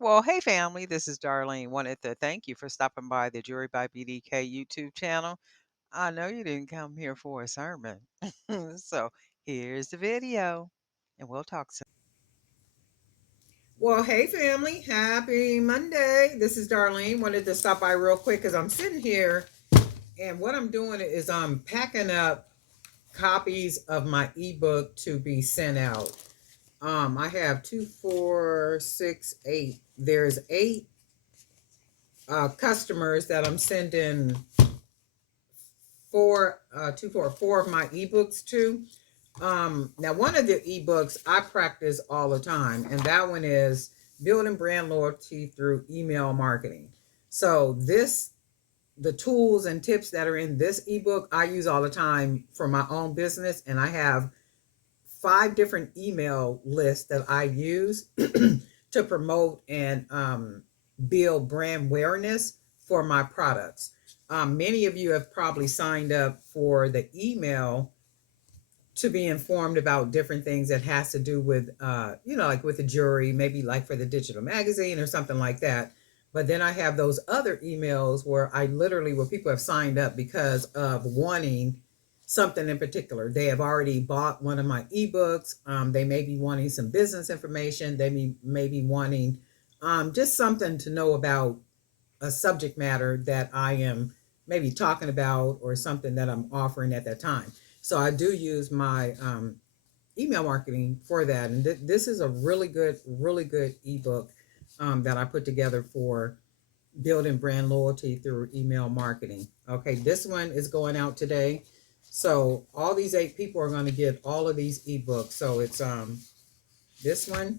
Well, hey family, this is Darlene. Wanted to thank you for stopping by the Jury by BDK YouTube channel. I know you didn't come here for a sermon. So here's the video, and we'll talk soon. Well, hey family, happy Monday. This is Darlene. Wanted to stop by real quick because I'm sitting here and what I'm doing is I'm packing up copies of my ebook to be sent out. I have two, four, six, eight. There's eight customers that I'm sending four of my ebooks to. Now one of the ebooks I practice all the time, and that one is building brand loyalty through email marketing. So the tools and tips that are in this ebook I use all the time for my own business, and I have five different email lists that I use to promote and build brand awareness for my products. Many of you have probably signed up for the email to be informed about different things that has to do with like with the jury, maybe like for the digital magazine or something like that. But then I have those other emails where people have signed up because of wanting something in particular. They have already bought one of my ebooks. They may be wanting some business information. May be wanting just something to know about a subject matter that I am maybe talking about or something that I'm offering at that time. So I do use my email marketing for that. And this is a really good ebook that I put together for building brand loyalty through email marketing. Okay, this one is going out today. So all these eight people are going to get all of these ebooks. So it's this one,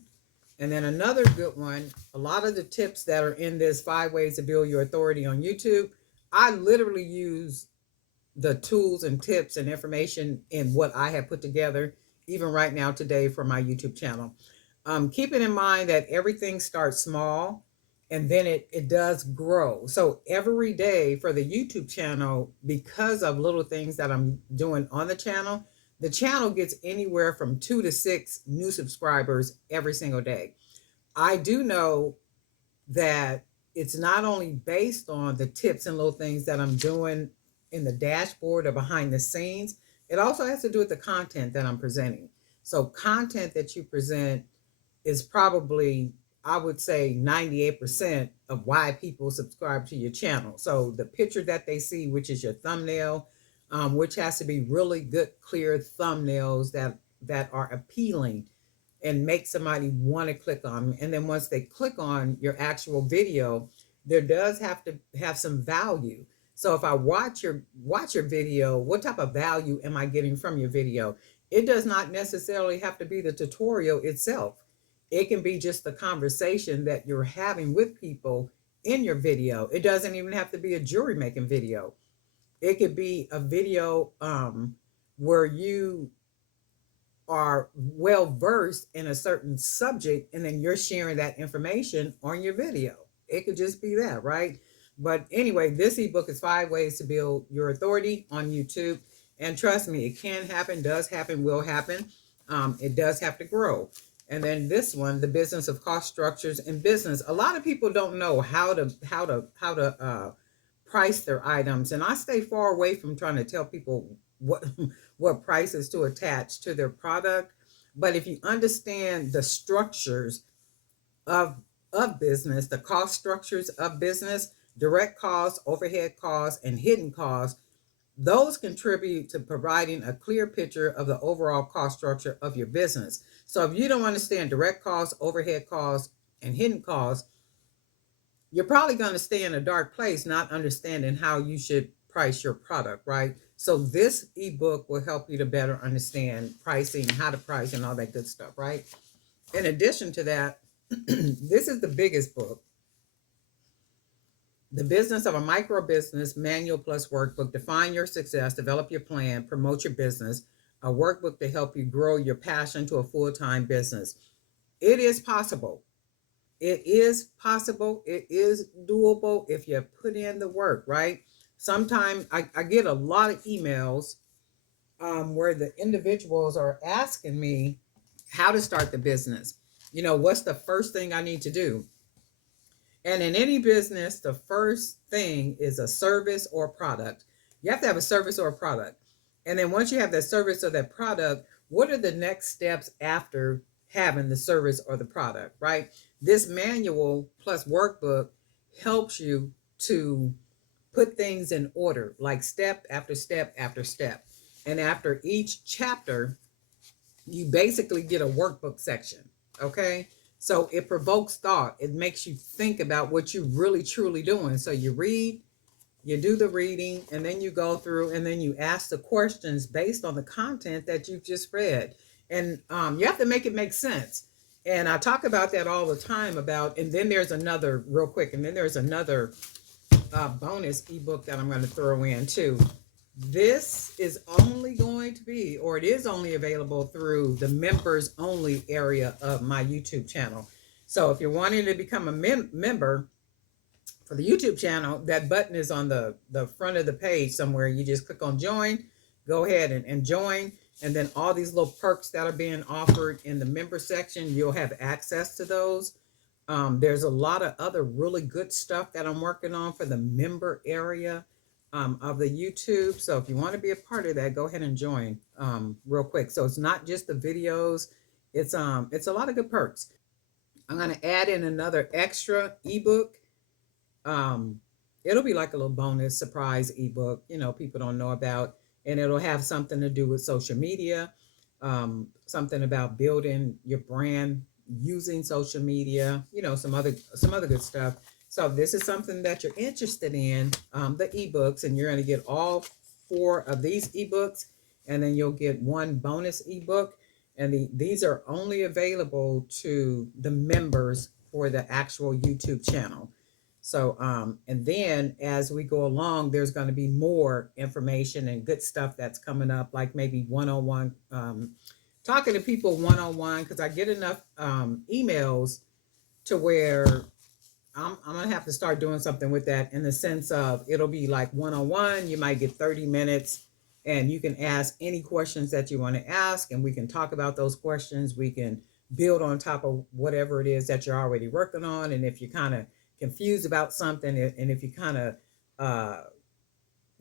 and then another good one, a lot of the tips that are in this 5 ways to build your authority on YouTube, I literally use the tools and tips and information in what I have put together, even right now today for my YouTube channel. Keeping in mind that everything starts small and then it does grow. So every day for the YouTube channel, because of little things that I'm doing on the channel gets anywhere from 2 to 6 new subscribers every single day. I do know that it's not only based on the tips and little things that I'm doing in the dashboard or behind the scenes, it also has to do with the content that I'm presenting. So, content that you present is probably, I would say, 98% of why people subscribe to your channel. So, the picture that they see, which is your thumbnail, which has to be really good, clear thumbnails that are appealing and make somebody want to click on them. And then once they click on your actual video, there does have to have some value. So if I watch your video, what type of value am I getting from your video? It does not necessarily have to be the tutorial itself. It can be just the conversation that you're having with people in your video. It doesn't even have to be a jury making video. It could be a video where you are well versed in a certain subject and then you're sharing that information on your video. It could just be that, right? But anyway, this ebook is 5 ways to build your authority on YouTube. And trust me, it can happen, does happen, will happen. It does have to grow. And then this one, the business of cost structures in business. A lot of people don't know how to price their items, and I stay far away from trying to tell people what what prices to attach to their product. But if you understand the structures of business, the cost structures of business, direct costs, overhead costs, and hidden costs, those contribute to providing a clear picture of the overall cost structure of your business. So if you don't understand direct costs, overhead costs, and hidden costs, you're probably going to stay in a dark place not understanding how you should price your product, right? So this ebook will help you to better understand pricing, how to price, and all that good stuff, right? In addition to that, this is the biggest book, The Business of a Micro Business Manual Plus Workbook. Define your success, develop your plan, promote your business, a workbook to help you grow your passion to a full-time business. It is possible. It is possible. It is doable if you put in the work, right? Sometimes I get a lot of emails where the individuals are asking me how to start the business. What's the first thing I need to do? And in any business, the first thing is a service or product. You have to have a service or a product. And then once you have that service or that product, what are the next steps after having the service or the product, right? This manual plus workbook helps you to put things in order, like step after step after step. And after each chapter, you basically get a workbook section. Okay. So it provokes thought. It makes you think about what you really truly doing. So you read, you do the reading, and then you go through and then you ask the questions based on the content that you've just read. And you have to make it make sense. And I talk about that all the time about, and then there's another real quick, and then there's another bonus ebook that I'm going to throw in too. This is only going to be, or it is only available through the members only area of my YouTube channel. So if you're wanting to become a member for the YouTube channel, that button is on the front of the page somewhere. You just click on join, go ahead and join. And then all these little perks that are being offered in the member section, you'll have access to those. There's a lot of other really good stuff that I'm working on for the member area of the YouTube. So if you want to be a part of that, go ahead and join real quick. So it's not just the videos; it's a lot of good perks. I'm gonna add in another extra ebook. Um, it'll be like a little bonus surprise ebook. People don't know about, and it'll have something to do with social media, something about building your brand using social media, some other good stuff. So if this is something that you're interested in, the ebooks, and you're going to get all four of these ebooks, and then you'll get one bonus ebook. And these are only available to the members for the actual YouTube channel. So, and then as we go along, there's going to be more information and good stuff that's coming up, like maybe one-on-one, talking to people one-on-one, because I get enough emails to where I'm going to have to start doing something with that, in the sense of it'll be like one-on-one. You might get 30 minutes and you can ask any questions that you want to ask, and we can talk about those questions. We can build on top of whatever it is that you're already working on. And if you're kind of confused about something, and if you kind of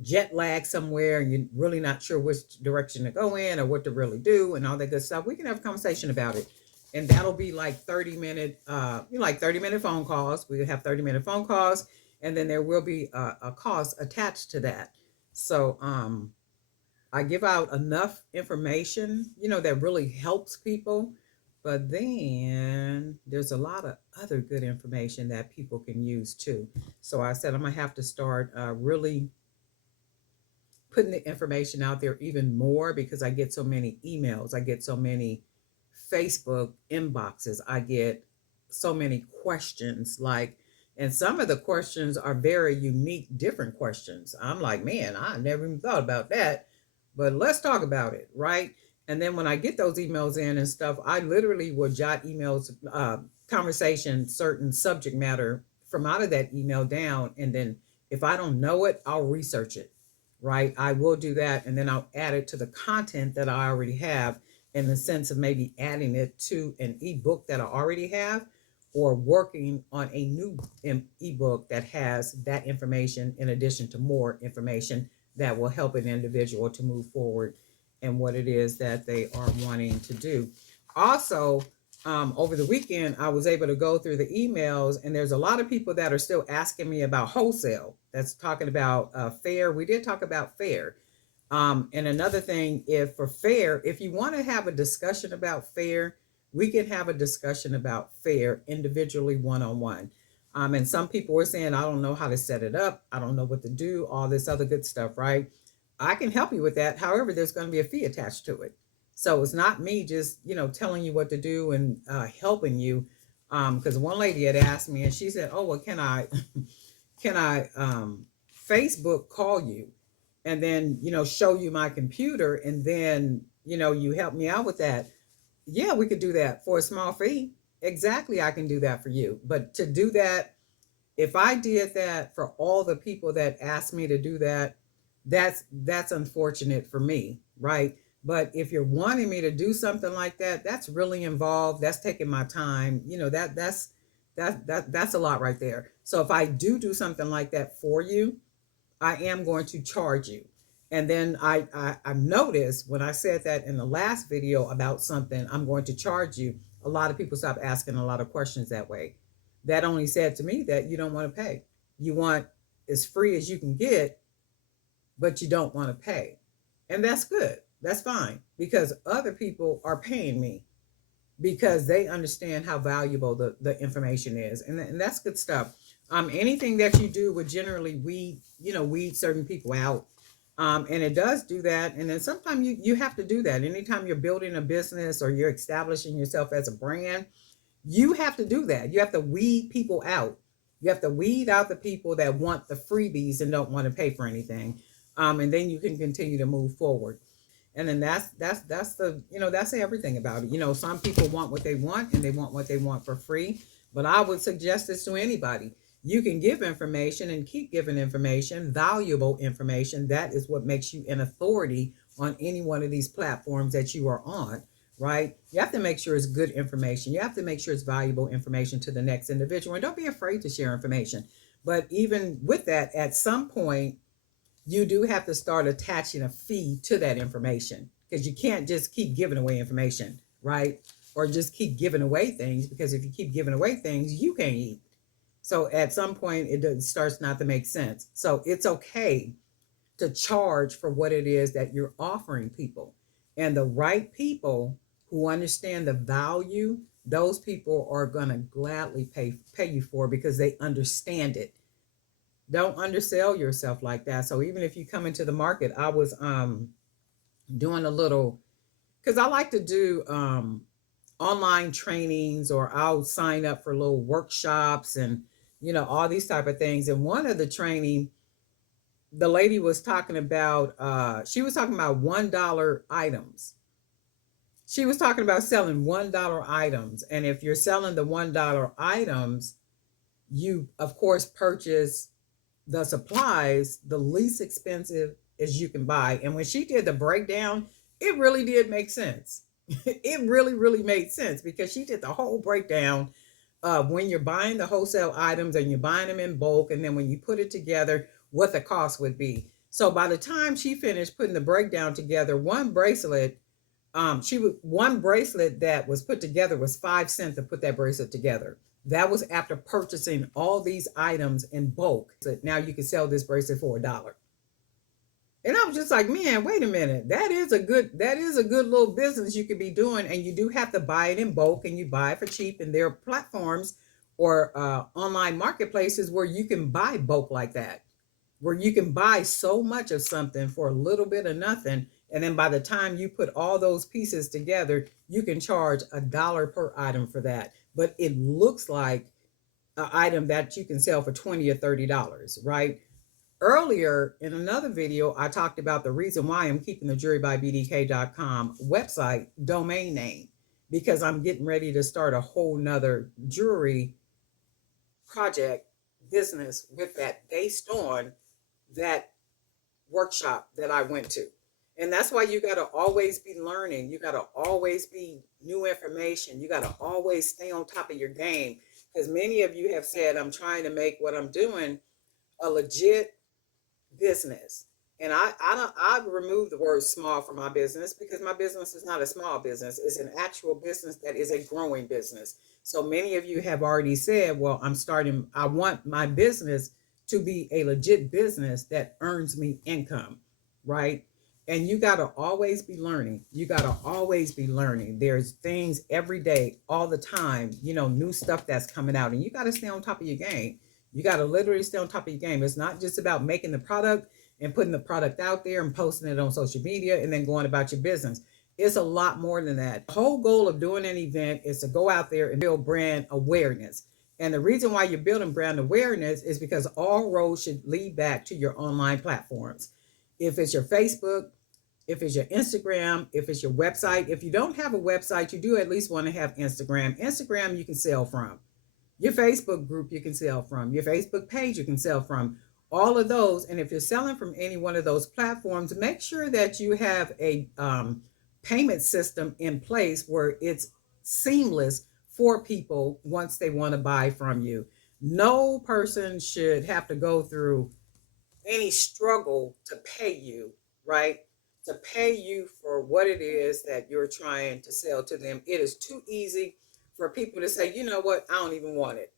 jet lag somewhere and you're really not sure which direction to go in or what to really do and all that good stuff, we can have a conversation about it. And that'll be like 30-minute, 30-minute phone calls. We have 30-minute phone calls, and then there will be a cost attached to that. So I give out enough information, that really helps people. But then there's a lot of other good information that people can use too. So I said I'm gonna have to start really putting the information out there even more, because I get so many emails, I get so many Facebook inboxes, I get so many questions, like, and some of the questions are very unique, different questions. I'm like, man, I never even thought about that, but let's talk about it, right? And then when I get those emails in and stuff, I literally will jot emails, conversation, certain subject matter from out of that email down. And then if I don't know it, I'll research it, right? I will do that. And then I'll add it to the content that I already have, in the sense of maybe adding it to an ebook that I already have, or working on a new ebook that has that information in addition to more information that will help an individual to move forward in what it is that they are wanting to do. Also, over the weekend, I was able to go through the emails, and there's a lot of people that are still asking me about wholesale. That's talking about fair. We did talk about fair. And another thing, if you want to have a discussion about fair, we can have a discussion about fair individually, one-on-one. And some people were saying, I don't know how to set it up. I don't know what to do, all this other good stuff, right? I can help you with that. However, there's going to be a fee attached to it. So it's not me just, telling you what to do and helping you. Because one lady had asked me, and she said, oh, well, can I, can I Facebook call you and then, show you my computer, and then, you help me out with that? Yeah, we could do that for a small fee. Exactly, I can do that for you. But to do that, if I did that for all the people that asked me to do that, that's unfortunate for me, right? But if you're wanting me to do something like that, that's really involved. That's taking my time. That's That's a lot right there. So if I do something like that for you, I am going to charge you. And then I noticed when I said that in the last video about something, I'm going to charge you. A lot of people stop asking a lot of questions that way. That only said to me that you don't want to pay. You want as free as you can get, but you don't want to pay. And that's good. That's fine because other people are paying me because they understand how valuable the information is. And that's good stuff. Anything that you do would generally weed certain people out. And it does do that. And then sometimes you have to do that. Anytime you're building a business or you're establishing yourself as a brand, you have to do that. You have to weed people out. You have to weed out the people that want the freebies and don't want to pay for anything. And then you can continue to move forward. And then that's the that's everything about it. Some people want what they want and they want what they want for free. But I would suggest this to anybody. You can give information and keep giving information, valuable information. That is what makes you an authority on any one of these platforms that you are on, right? You have to make sure it's good information. You have to make sure it's valuable information to the next individual. And don't be afraid to share information. But even with that, at some point, you do have to start attaching a fee to that information because you can't just keep giving away information, right? Or just keep giving away things, because if you keep giving away things, you can't eat. So at some point, starts not to make sense. So it's okay to charge for what it is that you're offering people. And the right people who understand the value, those people are going to gladly pay you for, because they understand it. Don't undersell yourself like that. So even if you come into the market, I was doing a little, because I like to do online trainings, or I'll sign up for little workshops and all these type of things. And one of the training, the lady was talking about she was talking about $1 items. She was talking about selling $1 items. And if you're selling the $1 items, you of course purchase the supplies the least expensive as you can buy. And when she did the breakdown, it really did make sense. It really made sense, because she did the whole breakdown of when you're buying the wholesale items and you're buying them in bulk, and then when you put it together, what the cost would be. So by the time she finished putting the breakdown together, one bracelet, one bracelet that was put together was 5 cents to put that bracelet together. That was after purchasing all these items in bulk. So now you can sell this bracelet for $1. And I was just like, man, wait a minute. That is a good little business you could be doing. And you do have to buy it in bulk, and you buy it for cheap. And there are platforms or online marketplaces where you can buy bulk like that, where you can buy so much of something for a little bit of nothing. And then by the time you put all those pieces together, you can charge $1 per item for that. But it looks like an item that you can sell for $20 or $30, right? Earlier in another video, I talked about the reason why I'm keeping the jewelrybydk.com website domain name, because I'm getting ready to start a whole nother jewelry project business with that, based on that workshop that I went to. And that's why you got to always be learning. You got to always be new information. You got to always stay on top of your game. Because many of you have said, I'm trying to make what I'm doing a legit business. And I've removed the word small from my business, because my business is not a small business. It's an actual business that is a growing business. So many of you have already said, well, I want my business to be a legit business that earns me income, right? And you got to always be learning. You got to always be learning. There's things every day, all the time, new stuff that's coming out, and you got to stay on top of your game. You got to literally stay on top of your game. It's not just about making the product and putting the product out there and posting it on social media and then going about your business. It's a lot more than that. The whole goal of doing an event is to go out there and build brand awareness. And the reason why you're building brand awareness is because all roads should lead back to your online platforms. If it's your Facebook, if it's your Instagram, if it's your website. If you don't have a website, you do at least want to have Instagram. Instagram you can sell from. Your Facebook group you can sell from. Your Facebook page you can sell from. All of those. And if you're selling from any one of those platforms, make sure that you have a payment system in place where it's seamless for people once they want to buy from you. No person should have to go through any struggle to pay you, right? To pay you for what it is that you're trying to sell to them. It is too easy for people to say, you know what, I don't even want it.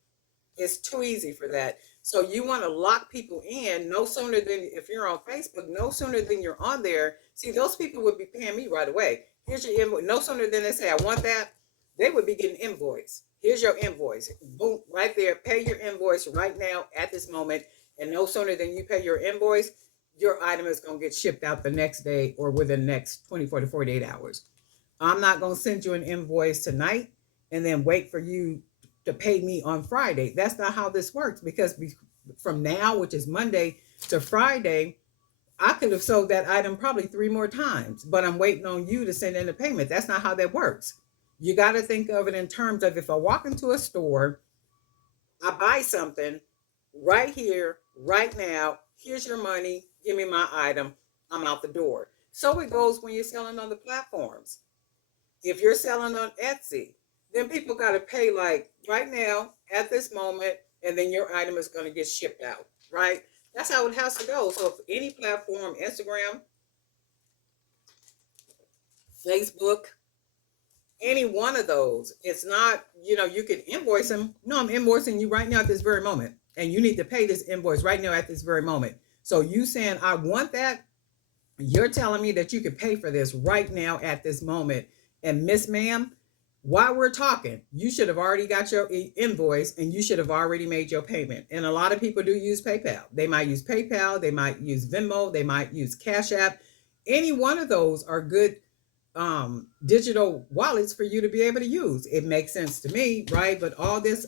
It's too easy for that. So you want to lock people in no sooner than if you're on Facebook, no sooner than you're on there. See, those people would be paying me right away. Here's your invoice. No sooner than they say, I want that, they would be getting invoice. Here's your invoice. Boom, right there. Pay your invoice right now at this moment. And no sooner than you pay your invoice, your item is going to get shipped out the next day or within the next 24 to 48 hours. I'm not going to send you an invoice tonight and then wait for you to pay me on Friday. That's not how this works because from now, which is Monday to Friday, I could have sold that item probably three more times, but I'm waiting on you to send in the payment. That's not how that works. You got to think of it in terms of if I walk into a store, I buy something right here, right now, here's your money, give me my item, I'm out the door. So it goes when you're selling on the platforms. If you're selling on Etsy, then people got to pay like right now at this moment, and then your item is going to get shipped out, right? That's how it has to go. So if any platform, Instagram, Facebook, any one of those, it's not, you can invoice them. No, I'm invoicing you right now at this very moment, and you need to pay this invoice right now at this very moment. So you saying I want that, you're telling me that you can pay for this right now at this moment. And Miss Ma'am, while we're talking, you should have already got your invoice and you should have already made your payment. And a lot of people do use PayPal. They might use PayPal, they might use Venmo, they might use Cash App. Any one of those are good digital wallets for you to be able to use. It makes sense to me, right? But all this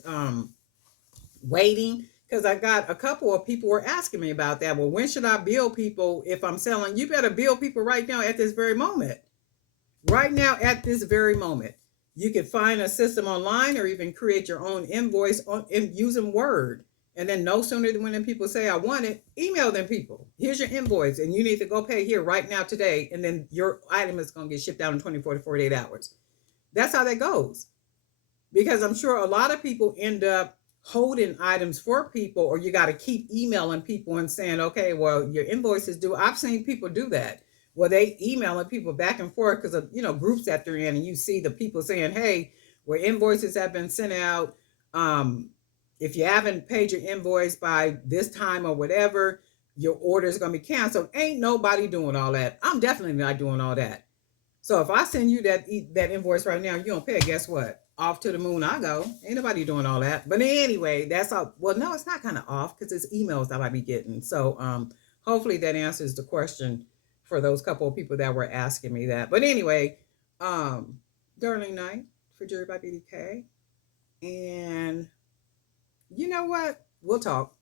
waiting, because I got a couple of people were asking me about that. Well, when should I bill people if I'm selling? You better bill people right now at this very moment. Right now at this very moment. You can find a system online or even create your own invoice using Word. And then no sooner than when them people say I want it, email them people. Here's your invoice and you need to go pay here right now today. And then your item is going to get shipped out in 24 to 48 hours. That's how that goes, because I'm sure a lot of people end up holding items for people, or you got to keep emailing people and saying, okay, well, your invoice is due. I've seen people do that. Well, they emailing people back and forth because of groups that they're in, and you see the people saying, hey, where invoices have been sent out, if you haven't paid your invoice by this time or whatever, your order is going to be canceled. Ain't nobody doing all that. I'm definitely not doing all that. So if I send you that invoice right now, you don't pay it, guess what? Off to the moon I go. Ain't nobody doing all that. But anyway, that's all. Well, no, it's not kind of off because it's emails that I be getting. So hopefully that answers the question for those couple of people that were asking me that. But anyway, um, darling night for Jury by BDK. And you know what? We'll talk.